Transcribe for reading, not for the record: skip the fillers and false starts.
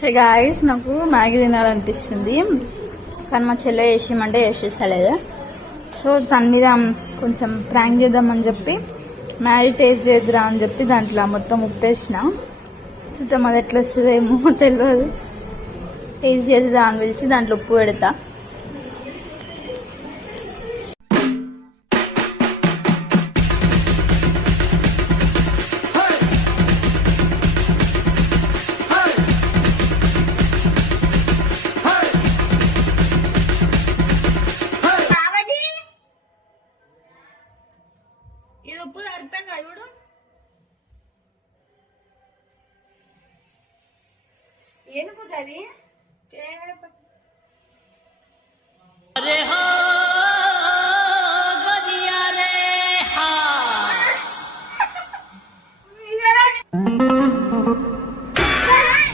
Hey guys, నాకు Maggi తినాలనిపిస్తుంది కానీ మా చెల్లె వేసేయమంటే వేసేసలేదు. సో దాని మీద కొంచెం ప్రాంక్ చేద్దామని చెప్పి మ్యాగీ టేస్ట్ చేద్దురా అని చెప్పి దాంట్లో మొత్తం ఉప్పేసిన. చూద్దాం అది ఎట్లా వస్తుందేమో తెలియదు. టేస్ట్ చేద్దా అని పిలిచి దాంట్లో ఉప్పు పెడతా. ఇది ఉప్పు సరిపోయింది కదా చూడు. ఏను పూజ అది